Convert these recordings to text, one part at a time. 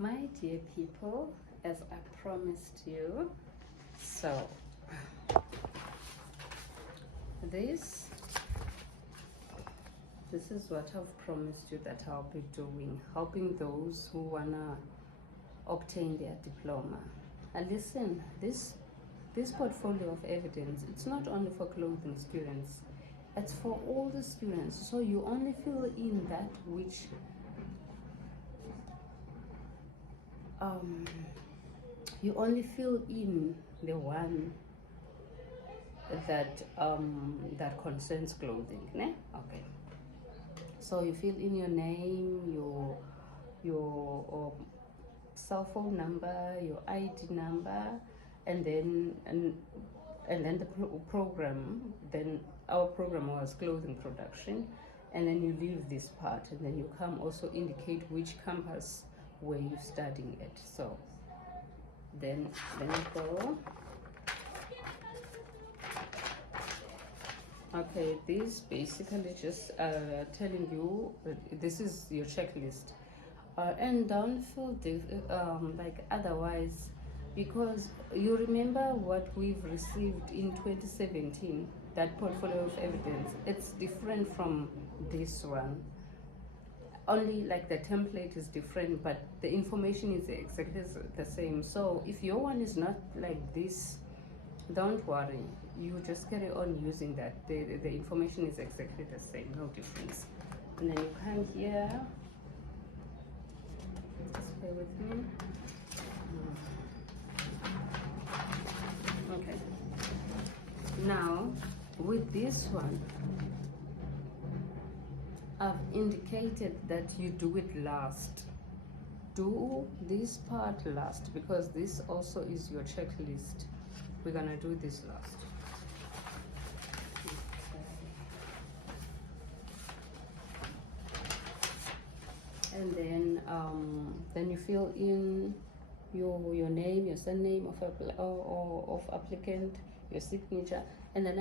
My dear people, as I promised you, so this is what I've promised you that I'll be doing, helping those who wanna obtain their diploma. And listen, this portfolio of evidence, it's not only for clothing students, it's for all the students. So you only fill in that which you only fill in the one that that concerns clothing, ne? Okay. So you fill in your name, your cell phone number, your ID number, and then the program. Then our program was clothing production, and then you leave this part, and then you come also indicate which campus were you studying at. So then you go. Okay, this basically just telling you this is your checklist, and don't feel like otherwise, because you remember what we've received in 2017, that portfolio of evidence. It's different from this one. Only like the template is different, but the information is exactly the same. So if your one is not like this, don't worry, you just carry on using that. The information is exactly the same, no difference. And then you come here, just bear with me. Okay, now with this one, I've indicated that you do it last. Do this part last, because this also is your checklist. We're gonna do this last. Okay. And then you fill in your name, your surname of applicant, your signature, and then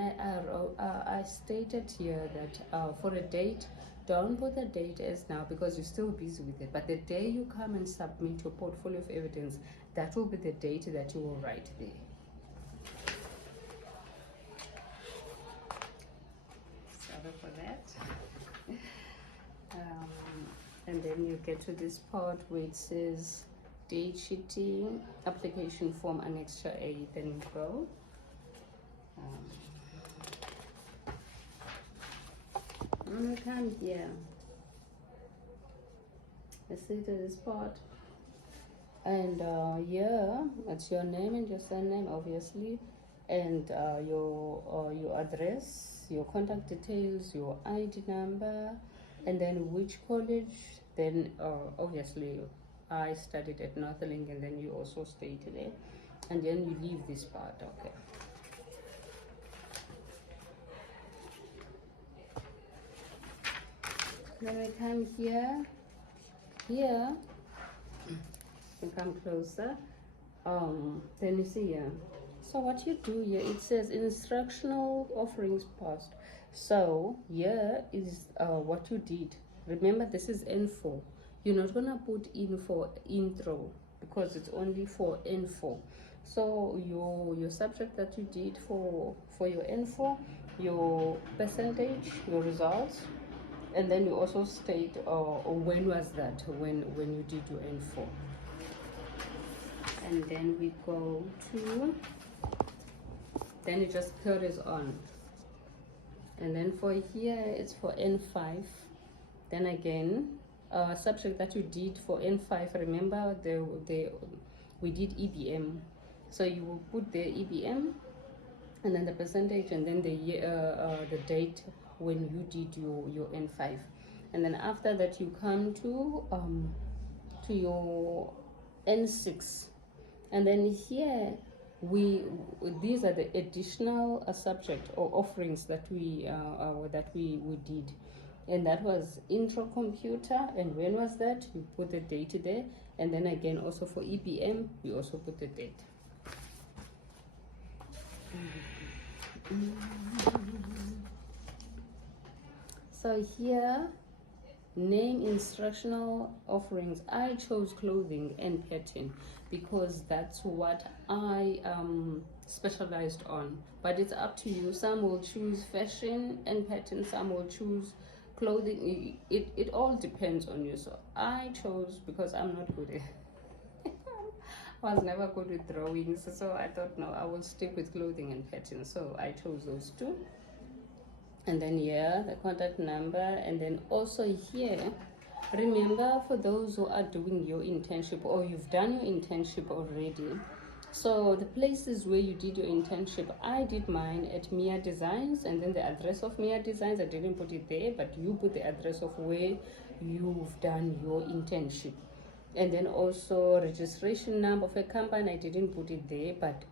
I stated here that for a date, don't put the date as now because you're still busy with it. But the day you come and submit your portfolio of evidence, that will be the date that you will write there. Sorry for that. And then you get to this part where it says date sheeting, application form annexure A. Then you go. I'm gonna come here. Let's see to this part. And here, it's your name and your surname, obviously, and your address, your contact details, your ID number, and then which college. Then obviously, I studied at Northlink, and then you also stated it, and then you leave this part. Okay. Then we come here. Here, you come closer. Then you see here. So what you do here, it says instructional offerings passed. So here is what you did. Remember, this is N4. You're not gonna put in for intro because it's only for N4. So your subject that you did for your N4, your percentage, your results, and then you also state when was that, when you did your N4. And then we go to, then it just carries on. And then for here, it's for N5. Then again, subject that you did for N5, remember we did EBM. So you will put the EBM, and then the percentage, and then the date when you did your N5. And then after that, you come to your N6. And then here, these are the additional subject or offerings that we did, and that was intro computer. And when was that? You put the date there, and then again also for EBM, you also put the date. So here, Name instructional offerings. I chose clothing and pattern because that's what I specialized on. But it's up to you. Some will choose fashion and pattern, some will choose clothing. It all depends on you. So I chose, because I'm not good at I was never good with drawings, so I thought no, I will stick with clothing and pattern. So I chose those two. And then here the contact number, and then also here, remember, for those who are doing your internship or you've done your internship already, so the places where you did your internship, I did mine at Mia Designs, and then the address of Mia Designs, I didn't put it there, but you put the address of where you've done your internship. And then also registration number of a company, I didn't put it there, but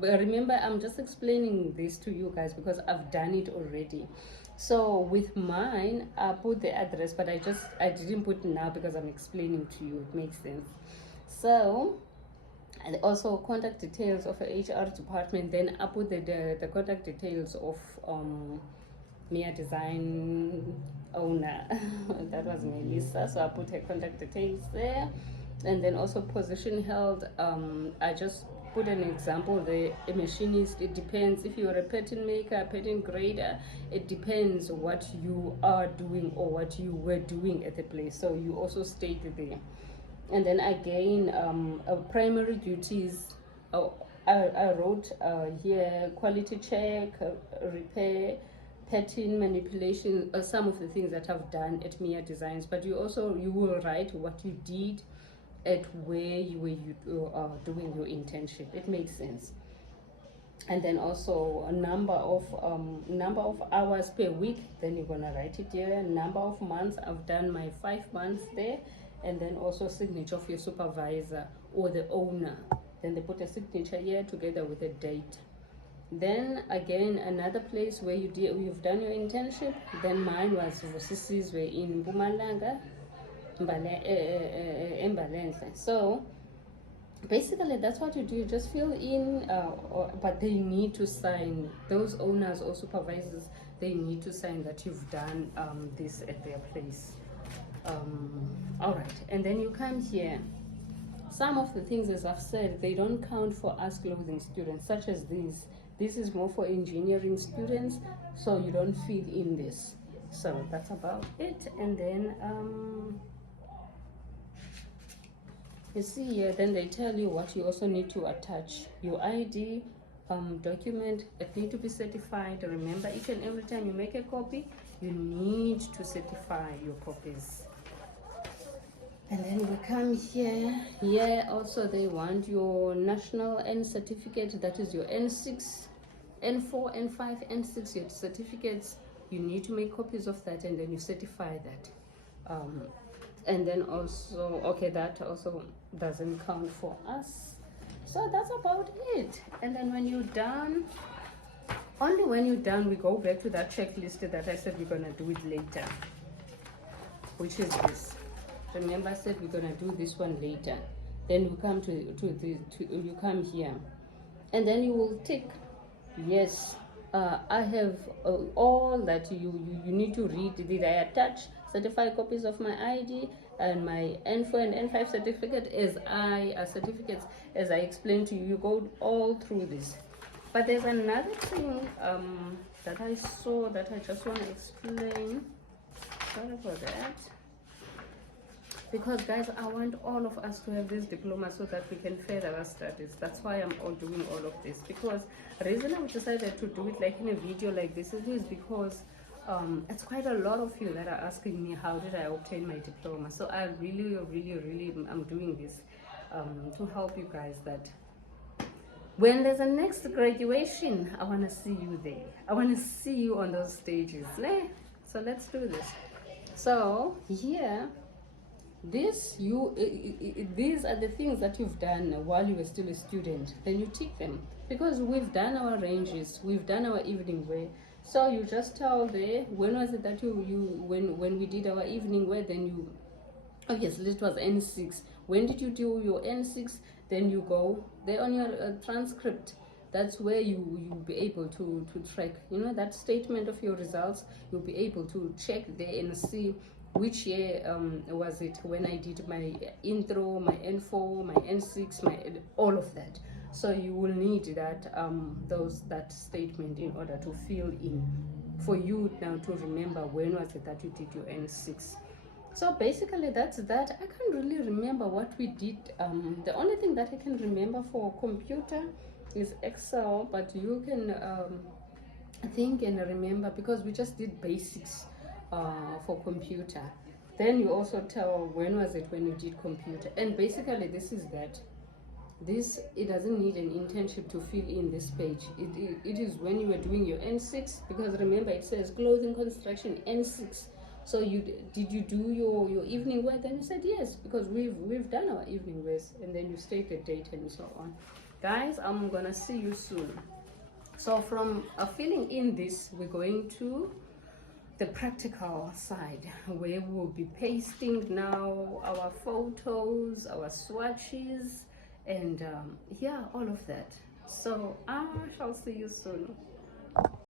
remember, I'm just explaining this to you guys because I've done it already. So with mine, I put the address, but I didn't put it now because I'm explaining to you. It makes sense. So, and also contact details of a HR department. Then I put the contact details of Mia Design owner. That was Melissa. So I put her contact details there. And then also position held. I just put an example there. A machinist, it depends. If you're a pattern maker, a pattern grader, it depends what you are doing or what you were doing at the place. So you also state there. And then again, primary duties. I wrote here quality check, repair, pattern manipulation, some of the things that I've done at Mia Designs. But you will write what you did at where you were doing your internship. It makes sense. And then also a number of hours per week. Then you're gonna write it here. Number of months. I've done my 5 months there. And then also signature of your supervisor or the owner. Then they put a signature here together with a date. Then again, another place where you've done your internship. Then mine was Vosisi's, were in Mpumalanga, Mbalenhle. So basically that's what you do. You just fill in, but they need to sign. Those owners or supervisors, they need to sign that you've done this at their place. All right, and then you come here. Some of the things, as I've said, they don't count for us clothing students, such as these. This is more for engineering students, so you don't feed in this. So that's about it. And then you see here, then they tell you what you also need to attach. Your ID document, it need to be certified. Remember, each and every time you make a copy, you need to certify your copies. And then we come here. Here also they want your national N certificate, that is your N6, N4, N5, N6, your certificates. You need to make copies of that, and then you certify that. And then also, okay, that also doesn't count for us. So that's about it. And then when you're done, only when you're done, we go back to that checklist that I said we're gonna do it later, which is this. Remember, I said we're gonna do this one later. Then you come you come here, and then you will tick yes. I have all that you need to read. Did I attach certified copies of my ID and my N4 and N5 certificates as I explained to you? You go all through this. But there's another thing that I saw that I just want to explain. Sorry for that. Because guys, I want all of us to have this diploma so that we can further our studies. That's why I'm all doing all of this. Because the reason I decided to do it like in a video like this is because it's quite a lot of you that are asking me how did I obtain my diploma. So I really I'm doing this to help you guys, that when there's a next graduation, I want to see you there. I want to see you on those stages. So let's do this. So here, these are the things that you've done while you were still a student. Then you tick them, because we've done our ranges, we've done our evening wear. So you just tell there, when was it that when we did our evening wear, then you, obviously it was N6. When did you do your N6? Then you go there on your transcript. That's where you'll be able to track, you know, that statement of your results. You'll be able to check there and see which year was it when I did my intro, my N4, my N6, my all of that. So you will need that that statement in order to fill in, for you now to remember when was it that you did your N6. So basically that's that. I can't really remember what we did. The only thing that I can remember for computer is Excel, but you can think and remember, because we just did basics for computer. Then you also tell when was it when you did computer, and basically this is that. This, it doesn't need an internship to fill in this page. It is when you were doing your N6, because remember it says clothing construction N6. So did you do your evening wear? Then you said yes, because we've done our evening wears, and then you state the date and so on. Guys, I'm gonna see you soon. So from filling in this, we're going to the practical side, where we'll be pasting now our photos, our swatches, and yeah, all of that. So I shall see you soon.